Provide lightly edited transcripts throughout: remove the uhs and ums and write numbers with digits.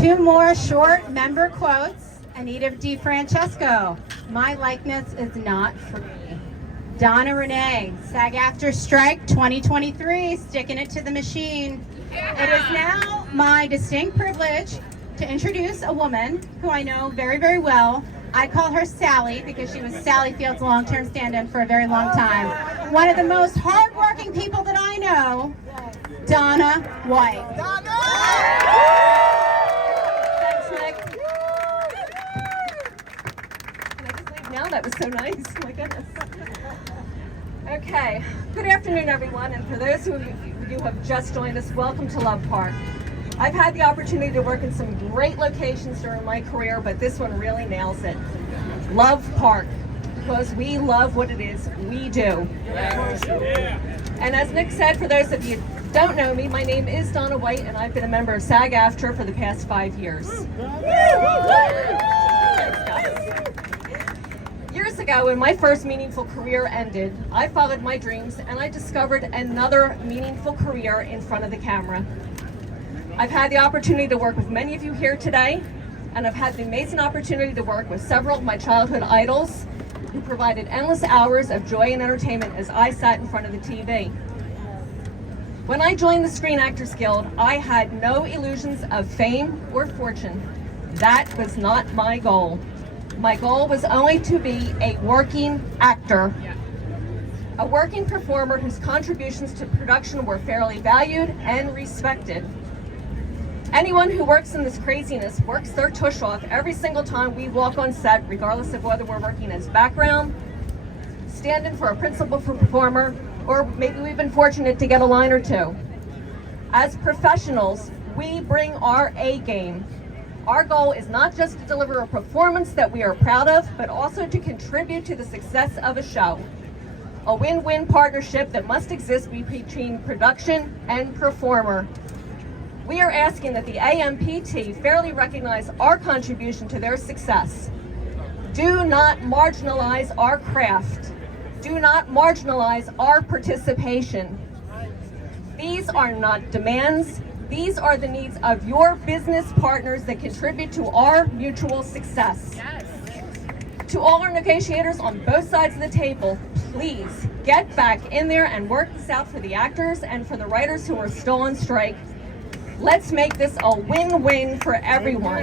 Two more short member quotes. Anita DiFrancesco, my likeness is not free. Donna Renee, SAG-AFTRA Strike 2023, sticking it to the machine. It is now my distinct privilege to introduce a woman who I know very, very well. I call her Sally because she was Sally Field's long-term stand-in for a very long time. One of the most hard-working people that I know, Donna White. Thanks, Nick. Can I just leave now? That was so nice. Oh my goodness. Okay. Good afternoon, everyone. And for those who you have just joined us, welcome to Love Park. I've had the opportunity to work in some great locations during my career, but this one really nails it. Love Park, because we love what it is we do. And as Nick said, for those of you who don't know me, my name is Donna White, and I've been a member of SAG-AFTRA for the past 5 years. Years ago, when my first meaningful career ended, I followed my dreams and I discovered another meaningful career in front of the camera. I've had the opportunity to work with many of you here today, and I've had the amazing opportunity to work with several of my childhood idols who provided endless hours of joy and entertainment as I sat in front of the TV. When I joined the Screen Actors Guild, I had no illusions of fame or fortune. That was not my goal. My goal was only to be a working actor, a working performer whose contributions to production were fairly valued and respected. Anyone who works in this craziness works their tush off every single time we walk on set, regardless of whether we're working as background, stand-in for a principal performer, or maybe we've been fortunate to get a line or two. As professionals, we bring our A game. Our goal is not just to deliver a performance that we are proud of, but also to contribute to the success of a show. A win-win partnership that must exist between production and performer. We are asking that the AMPT fairly recognize our contribution to their success. Do not marginalize our craft. Do not marginalize our participation. These are not demands. These are the needs of your business partners that contribute to our mutual success. Yes. To all our negotiators on both sides of the table, please get back in there and work this out for the actors and for the writers who are still on strike. Let's make this a win-win for everyone.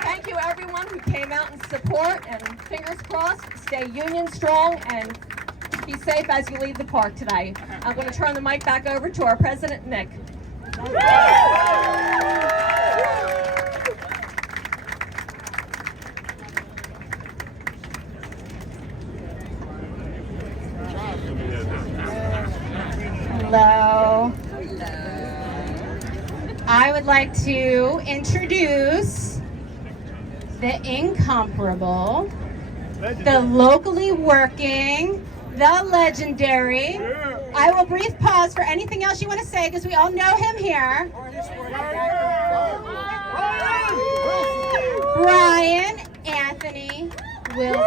Thank you everyone who came out in support, and fingers crossed, stay union strong and be safe as you leave the park today. I'm going to turn the mic back over to our president, Nick. Hello. I would like to introduce the incomparable, the locally working, the legendary. I will brief pause for anything else you want to say because we all know him here. Brian Anthony Wilson.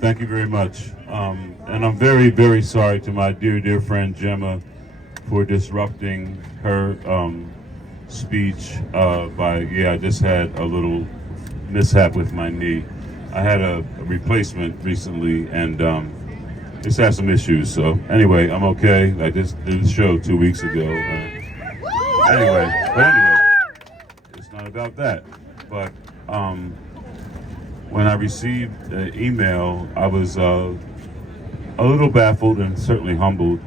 Thank you very much. And I'm very, very sorry to my dear friend Gemma for disrupting her speech I just had a little mishap with my knee. I had a replacement recently and just had some issues. So anyway, I'm okay. I just did the show 2 weeks ago. Anyway, it's not about that. But when I received the email, I was a little baffled and certainly humbled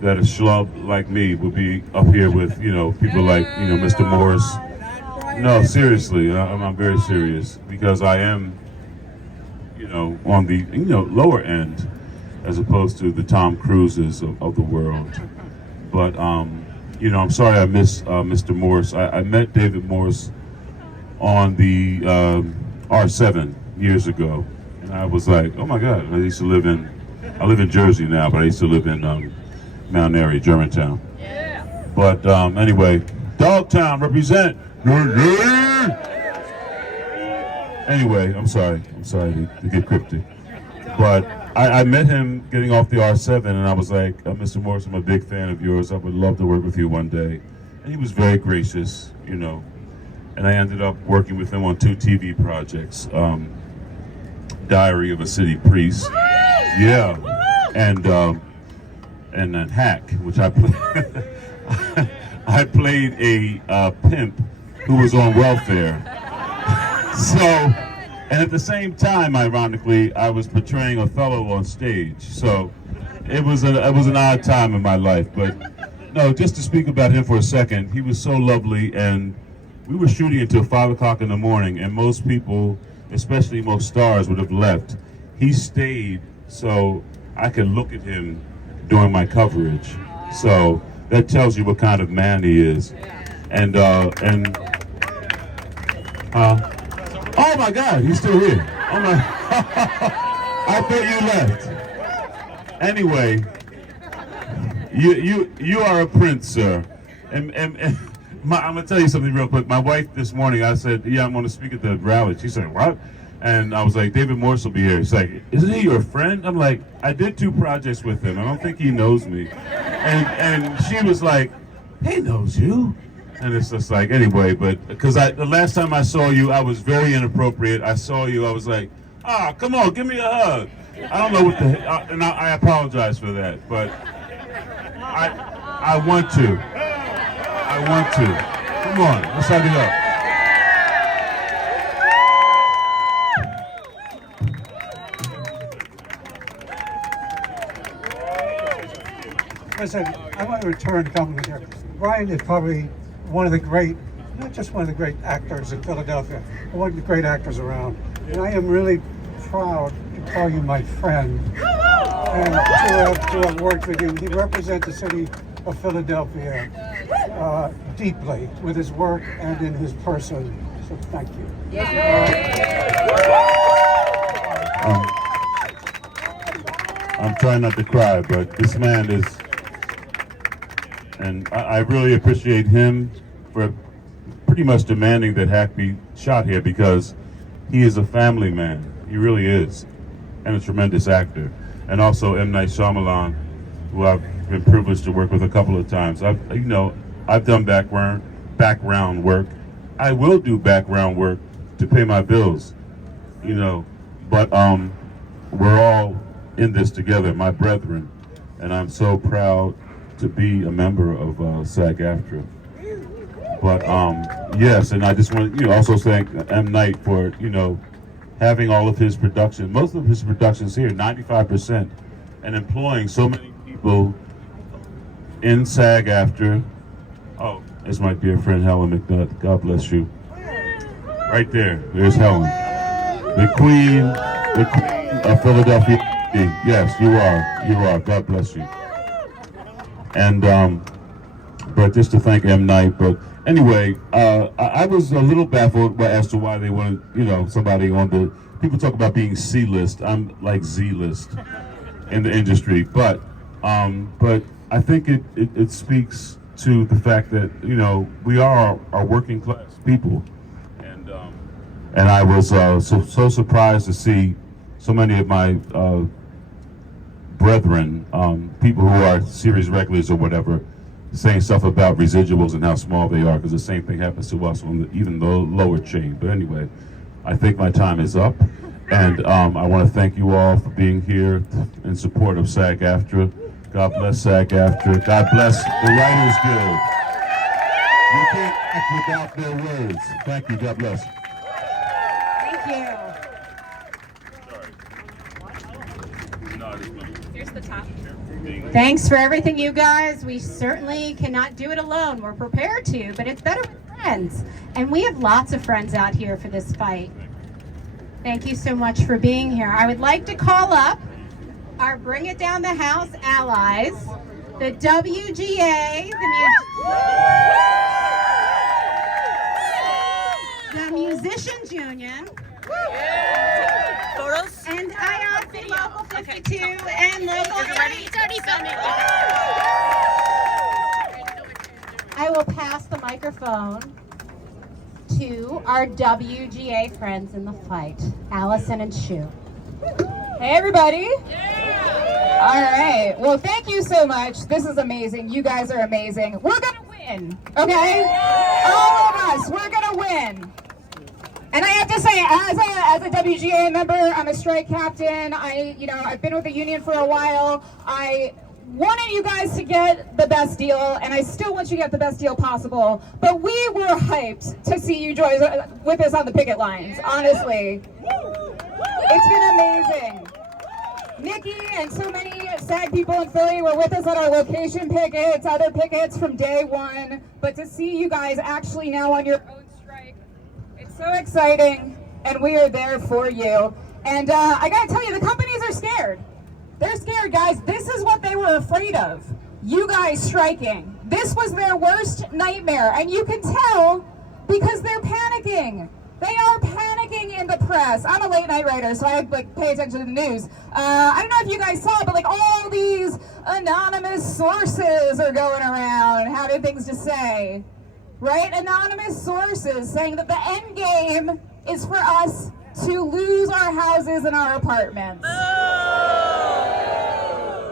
that a schlub like me would be up here with, people like, Mr. Morris. No, seriously, I'm very serious because I am, on the, lower end as opposed to the Tom Cruises of the world. But, I'm sorry I missed Mr. Morris. I met David Morris on the R7 years ago, and I was like, oh my God, I live in Jersey now, but I used to live in Mount Airy, Germantown. Yeah. But anyway, Dogtown represent. Anyway, I'm sorry to get cryptic. But I met him getting off the R7, and I was like, Mr. Morris, I'm a big fan of yours. I would love to work with you one day. And he was very gracious, you know. And I ended up working with him on 2 TV projects. Diary of a City Priest. Yeah. And then Hack, which I played. I played a pimp who was on welfare. So, and at the same time, ironically, I was portraying Othello on stage. So, it was an odd time in my life. But no, just to speak about him for a second, he was so lovely, and we were shooting until 5 o'clock in the morning, and most people, especially most stars, would have left. He stayed so I could look at him during my coverage. So that tells you what kind of man he is. Oh my God, he's still here. Oh my, I thought you left. Anyway, you are a prince, sir. And I'm gonna tell you something real quick. My wife this morning, I said, yeah, I'm gonna speak at the rally. She said, what? And I was like, David Morse will be here. She's like, isn't he your friend? I'm like, I did 2 projects with him. I don't think he knows me. And she was like, he knows you. And it's just like, anyway, but because the last time I saw you, I was very inappropriate. I saw you, I was like, come on, give me a hug. I don't know what and I apologize for that, but I want to. I want to. Come on, let's hug it up. Listen, I want to return a compliment here. Brian is probably one of the great, not just one of the great actors in Philadelphia, but one of the great actors around. And I am really proud to call you my friend and to have worked with you. He represents the city of Philadelphia deeply with his work and in his person. So thank you. I'm trying not to cry, but this man is, and I really appreciate him for pretty much demanding that Hack be shot here, because he is a family man. He really is, and a tremendous actor. And also M. Night Shyamalan, who I've been privileged to work with a couple of times. I've done background work. I will do background work to pay my bills, but we're all in this together, my brethren, and I'm so proud to be a member of SAG-AFTRA. But yes, and I just want to also thank M. Night for having all of his production, most of his productions here, 95%, and employing so many people in SAG-AFTRA. Oh, there's my dear friend Helen McNutt. God bless you. Right there's Helen, the queen of Philadelphia. Yes, you are. God bless you. And but just to thank M. Night. But anyway, I was a little baffled as to why they wanted, somebody on the. People talk about being C-list. I'm like Z-list in the industry, but I think it speaks to the fact that we are working class people, and I was so surprised to see so many of my brethren, people who are series regulars or whatever, saying stuff about residuals and how small they are, because the same thing happens to us on even the lower chain. But anyway, I think my time is up, and I want to thank you all for being here in support of SAG-AFTRA. God bless SAG-AFTRA. God bless the Writers Guild. You can't act without their words. Thank you. God bless. Thank you. Here's the top. Thanks for everything, you guys. We certainly cannot do it alone. We're prepared to, but it's better with friends. And we have lots of friends out here for this fight. Thank you so much for being here. I would like to call up our Bring It Down the House allies, the WGA, the Musicians Union, Photos? and IATSE Local 52 and Local 8. I will pass the microphone to our WGA friends in the fight, Allison and Shu. Hey everybody! All right, well thank you so much. This is amazing. You guys are amazing. We're gonna win, okay? All of us, we're gonna win. And I have to say, as a WGA member, I'm a strike captain. I've been with the union for a while. I wanted you guys to get the best deal, and I still want you to get the best deal possible. But we were hyped to see you join with us on the picket lines, honestly. It's been amazing. Nikki and so many SAG people in Philly were with us at our location pickets, other pickets from day one. But to see you guys actually now on your own strike, it's so exciting, and we are there for you. And I gotta tell you, the companies are scared. They're scared, guys. This is what they were afraid of. You guys striking. This was their worst nightmare, and you can tell because they're panicking. They are panicking in the press. I'm a late night writer, so I pay attention to the news. I don't know if you guys saw, but all these anonymous sources are going around having things to say, right? Anonymous sources saying that the end game is for us to lose our houses and our apartments.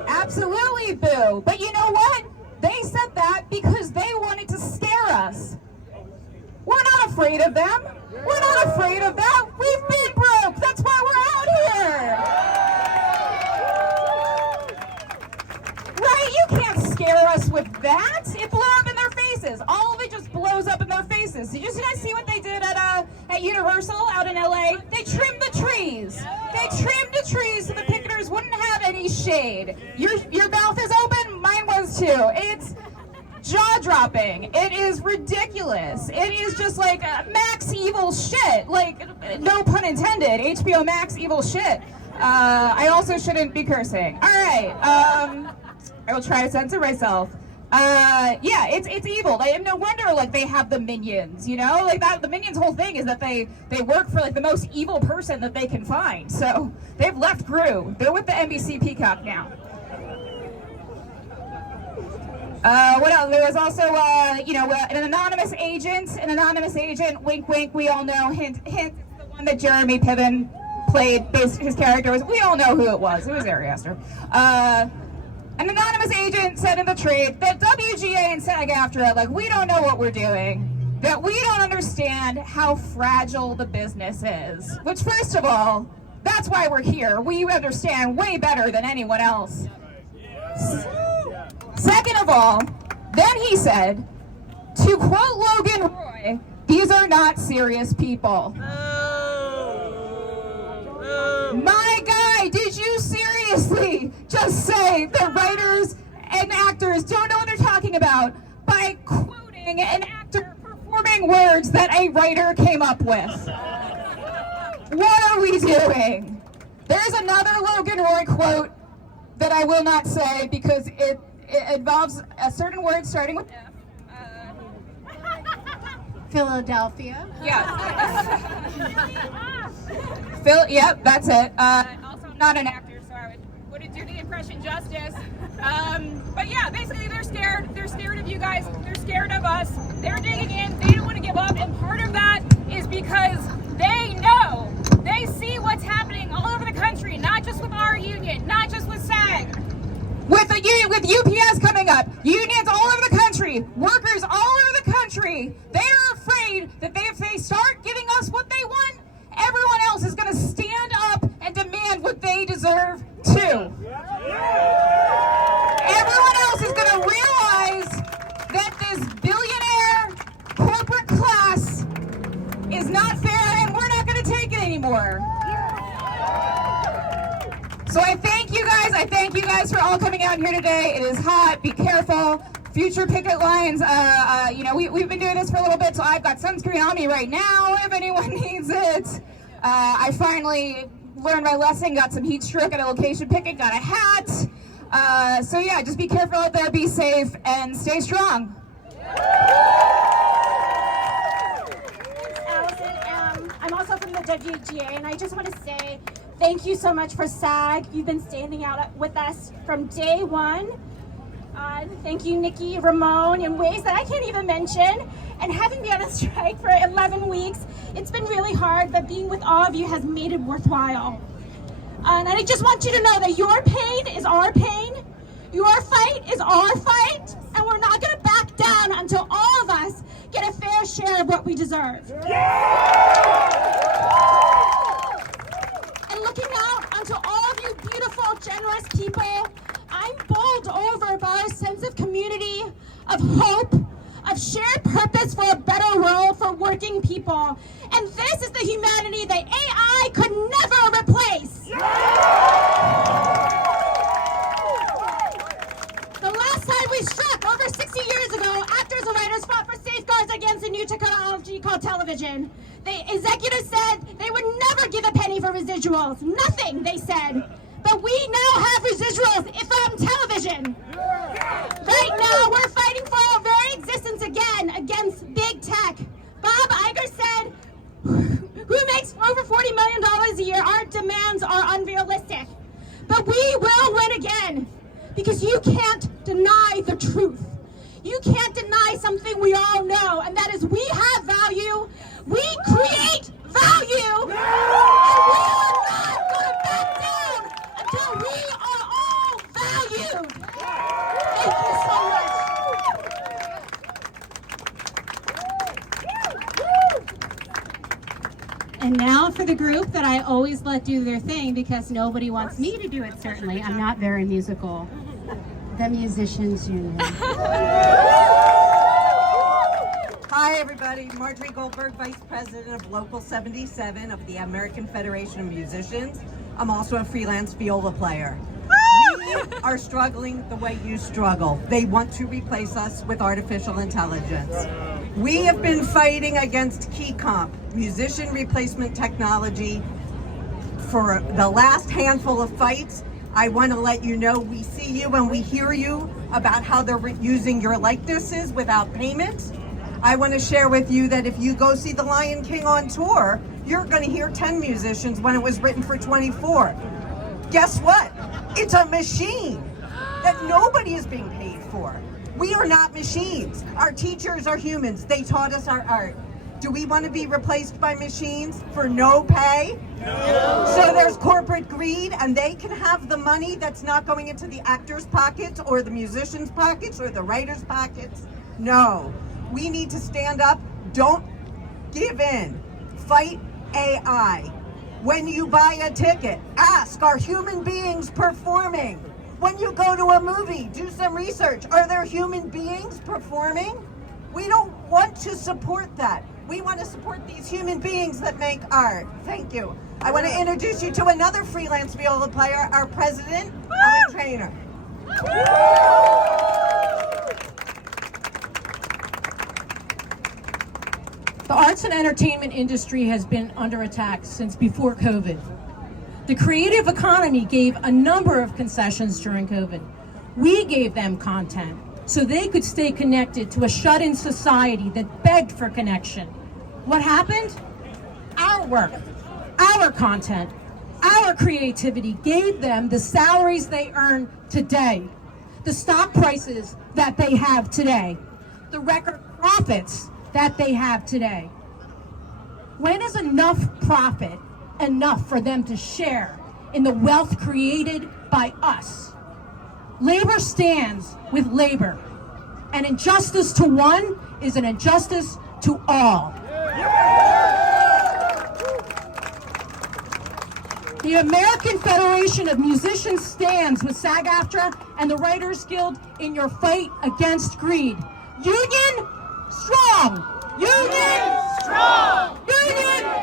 Absolutely, boo. But you know what? They said that because they wanted to scare us. We're not afraid of them. We're not afraid of that. We've been broke. That's why we're out here. Right? You can't scare us with that. It blew up in their faces. All of it just blows up in their faces. Did you guys see what they did at Universal out in LA? They trimmed the trees. They trimmed the trees so the picketers wouldn't have any shade. Your mouth is open? Mine was too. It's jaw-dropping. It is ridiculous. It is just Max evil shit. No pun intended. HBO Max evil shit. I also shouldn't be cursing. All right. I will try to censor myself. Yeah, it's evil. No wonder they have the minions, that the minions' whole thing is that they work for the most evil person that they can find. So they've left Gru. They're with the NBC Peacock now. What else? There was also, an anonymous agent, wink, wink, we all know, hint, hint, the one that Jeremy Piven played, his character was, we all know who it was Ari Aster. An anonymous agent said in the trade that WGA and SAG-AFTRA, we don't know what we're doing, that we don't understand how fragile the business is, which first of all, that's why we're here. We understand way better than anyone else. Second of all, then he said, to quote Logan Roy, these are not serious people. My guy, did you seriously just say that writers and actors don't know what they're talking about by quoting an actor performing words that a writer came up with? What are we doing? There's another Logan Roy quote that I will not say because it involves a certain word starting with F. Philadelphia. Yeah. Yep, that's it. Also, not an actor, so I wouldn't do the impression justice. But yeah, basically they're scared. They're scared of you guys. They're scared of us. They're digging in. They don't want to give up. And part of that is because they know. They see what's happening all over the country, not just with our union, not just with SAG. With UPS coming up, unions all over the country, workers all over the country, they are afraid that if they start giving us what they want, everyone else is going to stand up and demand what they deserve too. Everyone else is going to realize that this billionaire corporate class is not fair and we're not going to take it anymore. So I thank you guys. I thank you guys for all coming out here today. It is hot. Be careful. Future picket lines. We've been doing this for a little bit, so I've got sunscreen on me right now if anyone needs it. I finally learned my lesson. Got some heat stroke at a location picket. Got a hat. So yeah, just be careful out there. Be safe and stay strong. Allison, I'm also from the WGA, and I just want to say thank you so much for SAG. You've been standing out with us from day one. Thank you, Nikki, Ramon, in ways that I can't even mention. And having been on a strike for 11 weeks, it's been really hard, but being with all of you has made it worthwhile. And I just want you to know that your pain is our pain, your fight is our fight, and we're not going to back down until all of us get a fair share of what we deserve. And looking out onto all of you beautiful, generous people, I'm bowled over by a sense of community, of hope, of shared purpose for a better world for working people. And this is the humanity that AI could never replace. The last time we struck, over 60 years ago, actors and writers fought for safeguards against a new technology called television. The executives said they would never give a penny for residuals. Nothing, they said. But we now have residuals on television. Right now, we're fighting for our very existence again against big tech. Bob Iger said, who makes over $40 million a year, our demands are unrealistic. But we will win again, because you can't deny the truth. You can't deny something we all know, and that is we have value, we create value, and we are not going to back down until we are all valued. Thank you so much. And now for the group that I always let do their thing because nobody wants me to do it, certainly. I'm not very musical. The Musicians Union. Hi everybody, Marjorie Goldberg, Vice President of Local 77 of the American Federation of Musicians. I'm also a freelance viola player. We are struggling the way you struggle. They want to replace us with artificial intelligence. We have been fighting against KeyComp, musician replacement technology, for the last handful of fights. I want to let you know we see you and we hear you about how they're using your likenesses without payment. I want to share with you that if you go see The Lion King on tour, you're going to hear 10 musicians when it was written for 24. Guess what? It's a machine that nobody is being paid for. We are not machines. Our teachers are humans. They taught us our art. Do we want to be replaced by machines for no pay? No. So there's corporate greed, and they can have the money that's not going into the actors' pockets or the musicians' pockets or the writers' pockets. No. We need to stand up. Don't give in. Fight AI. When you buy a ticket, ask, are human beings performing? When you go to a movie, do some research. Are there human beings performing? We don't want to support that. We want to support these human beings that make art. Thank you. I want to introduce you to another freelance viola player, our president, Ellen Trainer. The arts and entertainment industry has been under attack since before COVID. The creative economy gave a number of concessions during COVID. We gave them content so they could stay connected to a shut-in society that begged for connection. What happened? Our work, our content, our creativity gave them the salaries they earn today, the stock prices that they have today, the record profits that they have today. When is enough profit enough for them to share in the wealth created by us? Labor stands with labor. An injustice to one is an injustice to all. The American Federation of Musicians stands with SAG-AFTRA and the Writers Guild in your fight against greed. Union strong! Union strong! Union